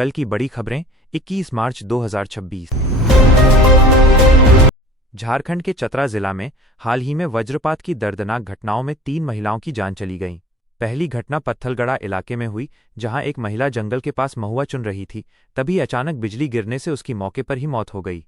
कल की बड़ी खबरें 21 मार्च 2026। झारखंड के चतरा जिला में हाल ही में वज्रपात की दर्दनाक घटनाओं में 3 महिलाओं की जान चली गई। पहली घटना पत्थलगड़ा इलाके में हुई, जहां एक महिला जंगल के पास महुआ चुन रही थी, तभी अचानक बिजली गिरने से उसकी मौके पर ही मौत हो गई।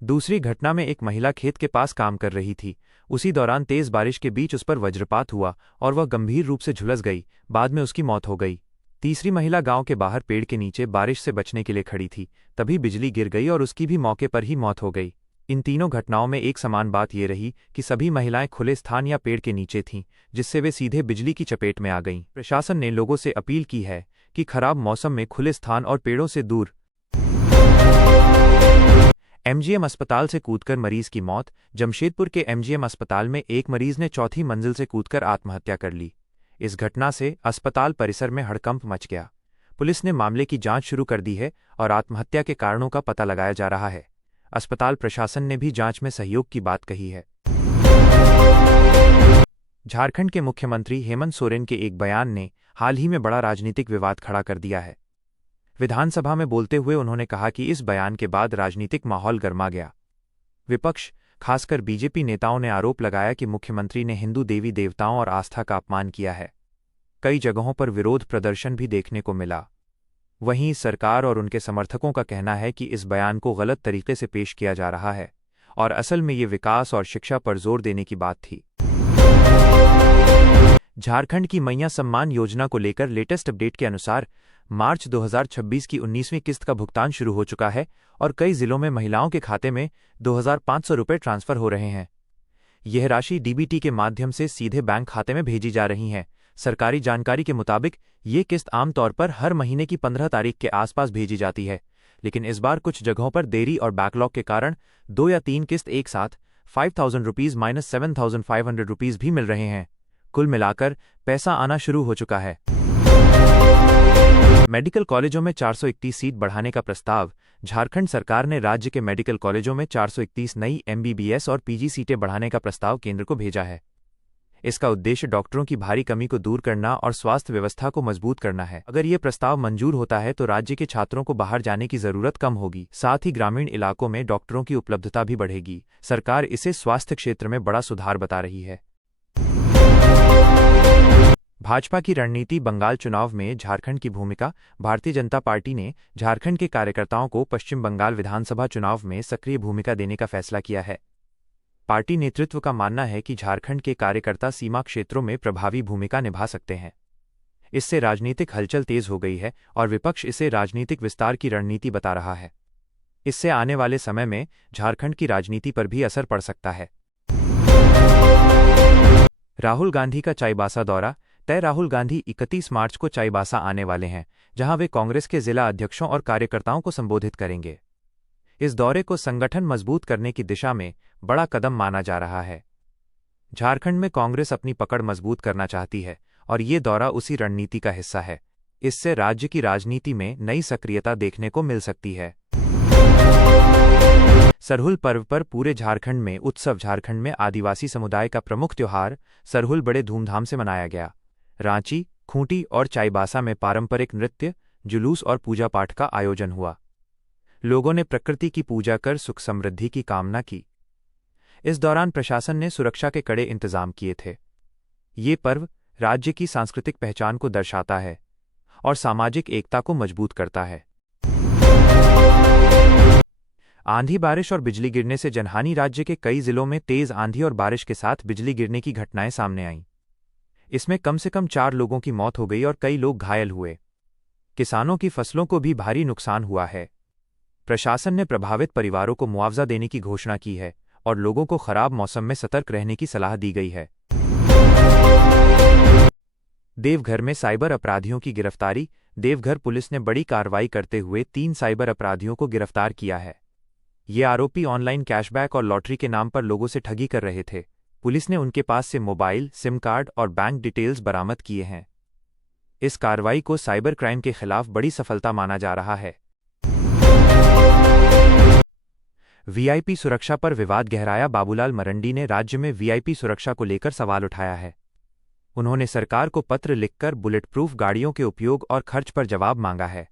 दूसरी घटना में एक महिला खेत के पास काम कर रही थी। उसी दौरान तेज बारिश के बीच उस पर वज्रपात हुआ और वह गंभीर रूप से झुलस गई। बाद में उसकी मौत हो गई। तीसरी महिला गांव के बाहर पेड़ के नीचे बारिश से बचने के लिए खड़ी थी, तभी बिजली गिर गई और उसकी भी मौके पर ही मौत हो गई। इन तीनों घटनाओं में एक समान बात ये रही कि सभी महिलाएं खुले स्थान या पेड़ के नीचे थीं, जिससे वे सीधे बिजली की चपेट में आ गईं। प्रशासन ने लोगों से अपील की है कि खराब मौसम में खुले स्थान और पेड़ों से दूर। एमजीएम अस्पताल से कूदकर मरीज की मौत। जमशेदपुर के एमजीएम अस्पताल में एक मरीज ने चौथी मंजिल से कूदकर आत्महत्या कर ली। इस घटना से अस्पताल परिसर में हड़कंप मच गया। पुलिस ने मामले की जांच शुरू कर दी है और आत्महत्या के कारणों का पता लगाया जा रहा है। अस्पताल प्रशासन ने भी जांच में सहयोग की बात कही है। झारखंड के मुख्यमंत्री हेमंत सोरेन के एक बयान ने हाल ही में बड़ा राजनीतिक विवाद खड़ा कर दिया है। विधानसभा में बोलते हुए उन्होंने कहा कि इस बयान के बाद राजनीतिक माहौल गर्मा गया। विपक्ष, खासकर बीजेपी नेताओं ने आरोप लगाया कि मुख्यमंत्री ने हिंदू देवी देवताओं और आस्था का अपमान किया है। कई जगहों पर विरोध प्रदर्शन भी देखने को मिला। वहीं सरकार और उनके समर्थकों का कहना है कि इस बयान को गलत तरीके से पेश किया जा रहा है और असल में ये विकास और शिक्षा पर जोर देने की बात थी। झारखंड की मैया सम्मान योजना को लेकर लेटेस्ट अपडेट के अनुसार मार्च 2026 की 19वीं किस्त का भुगतान शुरू हो चुका है और कई जिलों में महिलाओं के खाते में 2500 रुपये ट्रांसफर हो रहे हैं। यह राशि डीबीटी के माध्यम से सीधे बैंक खाते में भेजी जा रही है। सरकारी जानकारी के मुताबिक ये किस्त आमतौर पर हर महीने की 15 तारीख के आसपास भेजी जाती है, लेकिन इस बार कुछ जगहों पर देरी और बैकलॉग के कारण 2 या 3 किस्त एक साथ 5000 रुपीज माइनस 7500 रुपीज भी मिल रहे हैं। कुल मिलाकर पैसा आना शुरू हो चुका है। मेडिकल कॉलेजों में 431 सीट बढ़ाने का प्रस्ताव। झारखंड सरकार ने राज्य के मेडिकल कॉलेजों में 431 नई एमबीबीएस और पीजी सीटें बढ़ाने का प्रस्ताव केंद्र को भेजा है। इसका उद्देश्य डॉक्टरों की भारी कमी को दूर करना और स्वास्थ्य व्यवस्था को मजबूत करना है। अगर ये प्रस्ताव मंजूर होता है तो राज्य के छात्रों को बाहर जाने की जरूरत कम होगी, साथ ही ग्रामीण इलाकों में डॉक्टरों की उपलब्धता भी बढ़ेगी। सरकार इसे स्वास्थ्य क्षेत्र में बड़ा सुधार बता रही है। भाजपा की रणनीति। बंगाल चुनाव में झारखंड की भूमिका। भारतीय जनता पार्टी ने झारखंड के कार्यकर्ताओं को पश्चिम बंगाल विधानसभा चुनाव में सक्रिय भूमिका देने का फैसला किया है। पार्टी नेतृत्व का मानना है कि झारखंड के कार्यकर्ता सीमा क्षेत्रों में प्रभावी भूमिका निभा सकते हैं। इससे राजनीतिक हलचल तेज हो गई है और विपक्ष इसे राजनीतिक विस्तार की रणनीति बता रहा है। इससे आने वाले समय में झारखंड की राजनीति पर भी असर पड़ सकता है। राहुल गांधी का चाईबासा दौरा तय। राहुल गांधी 31 मार्च को चाईबासा आने वाले हैं, जहां वे कांग्रेस के जिला अध्यक्षों और कार्यकर्ताओं को संबोधित करेंगे। इस दौरे को संगठन मजबूत करने की दिशा में बड़ा कदम माना जा रहा है। झारखंड में कांग्रेस अपनी पकड़ मजबूत करना चाहती है और ये दौरा उसी रणनीति का हिस्सा है। इससे राज्य की राजनीति में नई सक्रियता देखने को मिल सकती है। सरहुल पर्व पर पूरे झारखंड में उत्सव। झारखंड में आदिवासी समुदाय का प्रमुख त्योहार सरहुल बड़े धूमधाम से मनाया गया। रांची, खूंटी और चाईबासा में पारंपरिक नृत्य, जुलूस और पूजा पाठ का आयोजन हुआ। लोगों ने प्रकृति की पूजा कर सुख समृद्धि की कामना की। इस दौरान प्रशासन ने सुरक्षा के कड़े इंतजाम किए थे। ये पर्व राज्य की सांस्कृतिक पहचान को दर्शाता है और सामाजिक एकता को मजबूत करता है। आंधी, बारिश और बिजली गिरने से जनहानि। राज्य के कई जिलों में तेज आंधी और बारिश के साथ बिजली गिरने की घटनाएं सामने आईं। इसमें कम से कम 4 लोगों की मौत हो गई और कई लोग घायल हुए। किसानों की फसलों को भी भारी नुकसान हुआ है। प्रशासन ने प्रभावित परिवारों को मुआवजा देने की घोषणा की है और लोगों को खराब मौसम में सतर्क रहने की सलाह दी गई है। देवघर में साइबर अपराधियों की गिरफ्तारी। देवघर पुलिस ने बड़ी कार्रवाई करते हुए 3 साइबर अपराधियों को गिरफ्तार किया है। ये आरोपी ऑनलाइन कैशबैक और लॉटरी के नाम पर लोगों से ठगी कर रहे थे। पुलिस ने उनके पास से मोबाइल, सिम कार्ड और बैंक डिटेल्स बरामद किए हैं। इस कार्रवाई को साइबर क्राइम के खिलाफ बड़ी सफलता माना जा रहा है। वीआईपी सुरक्षा पर विवाद गहराया। बाबूलाल मरंडी ने राज्य में वीआईपी सुरक्षा को लेकर सवाल उठाया है। उन्होंने सरकार को पत्र लिखकर बुलेट प्रूफ गाड़ियों के उपयोग और खर्च पर जवाब मांगा है।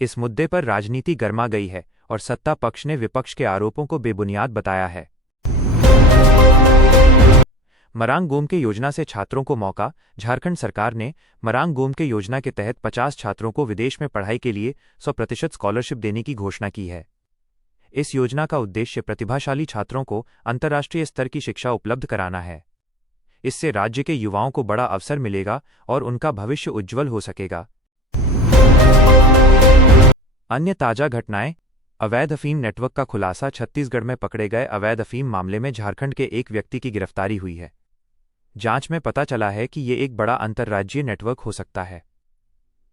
इस मुद्दे पर राजनीति गर्मा गई है और सत्ता पक्ष ने विपक्ष के आरोपों को बेबुनियाद बताया है। मरांग गोमके योजना से छात्रों को मौका। झारखंड सरकार ने मरांग गोमके योजना के तहत 50 छात्रों को विदेश में पढ़ाई के लिए 100% स्कॉलरशिप देने की घोषणा की है। इस योजना का उद्देश्य प्रतिभाशाली छात्रों को अंतर्राष्ट्रीय स्तर की शिक्षा उपलब्ध कराना है। इससे राज्य के युवाओं को बड़ा अवसर मिलेगा और उनका भविष्य उज्ज्वल हो सकेगा। अन्य ताजा घटनाएं। अवैध अफीम नेटवर्क का खुलासा। छत्तीसगढ़ में पकड़े गए अवैध अफीम मामले में झारखंड के एक व्यक्ति की गिरफ्तारी हुई है। जांच में पता चला है कि ये एक बड़ा अंतर्राज्यीय नेटवर्क हो सकता है।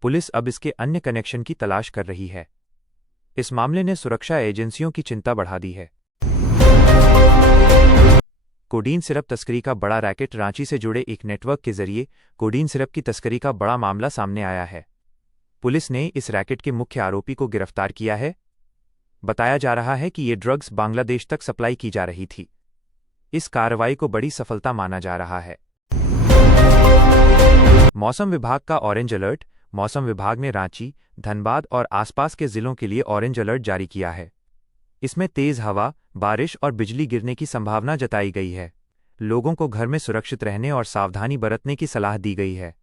पुलिस अब इसके अन्य कनेक्शन की तलाश कर रही है। इस मामले ने सुरक्षा एजेंसियों की चिंता बढ़ा दी है। कोडीन सिरप तस्करी का बड़ा रैकेट। रांची से जुड़े एक नेटवर्क के जरिए कोडीन सिरप की तस्करी का बड़ा मामला सामने आया है। पुलिस ने इस रैकेट के मुख्य आरोपी को गिरफ्तार किया है। बताया जा रहा है कि ये ड्रग्स बांग्लादेश तक सप्लाई की जा रही थी। इस कार्रवाई को बड़ी सफलता माना जा रहा है। मौसम विभाग का ऑरेंज अलर्ट। मौसम विभाग ने रांची, धनबाद और आसपास के जिलों के लिए ऑरेंज अलर्ट जारी किया है। इसमें तेज हवा, बारिश और बिजली गिरने की संभावना जताई गई है। लोगों को घर में सुरक्षित रहने और सावधानी बरतने की सलाह दी गई है।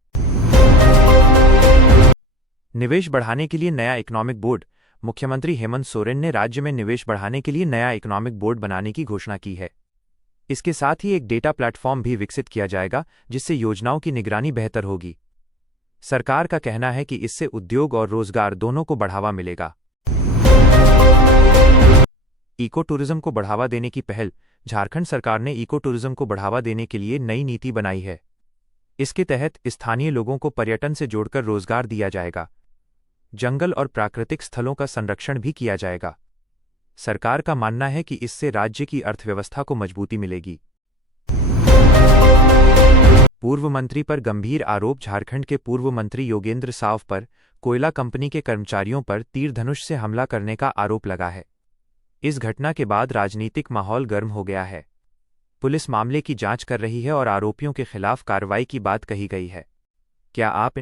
निवेश बढ़ाने के लिए नया इकोनॉमिक बोर्ड। मुख्यमंत्री हेमंत सोरेन ने राज्य में निवेश बढ़ाने के लिए नया इकोनॉमिक बोर्ड बनाने की घोषणा की है। इसके साथ ही एक डेटा प्लेटफॉर्म भी विकसित किया जाएगा, जिससे योजनाओं की निगरानी बेहतर होगी। सरकार का कहना है कि इससे उद्योग और रोजगार दोनों को बढ़ावा मिलेगा। इको टूरिज्म को बढ़ावा देने की पहल। झारखंड सरकार ने इको टूरिज्म को बढ़ावा देने के लिए नई नीति बनाई है। इसके तहत स्थानीय लोगों को पर्यटन से जोड़कर रोजगार दिया जाएगा। जंगल और प्राकृतिक स्थलों का संरक्षण भी किया जाएगा। सरकार का मानना है कि इससे राज्य की अर्थव्यवस्था को मजबूती मिलेगी। पूर्व मंत्री पर गंभीर आरोप। झारखंड के पूर्व मंत्री योगेंद्र साव पर कोयला कंपनी के कर्मचारियों पर तीर धनुष से हमला करने का आरोप लगा है। इस घटना के बाद राजनीतिक माहौल गर्म हो गया है। पुलिस मामले की जांच कर रही है और आरोपियों के खिलाफ कार्रवाई की बात कही गई है। क्या आप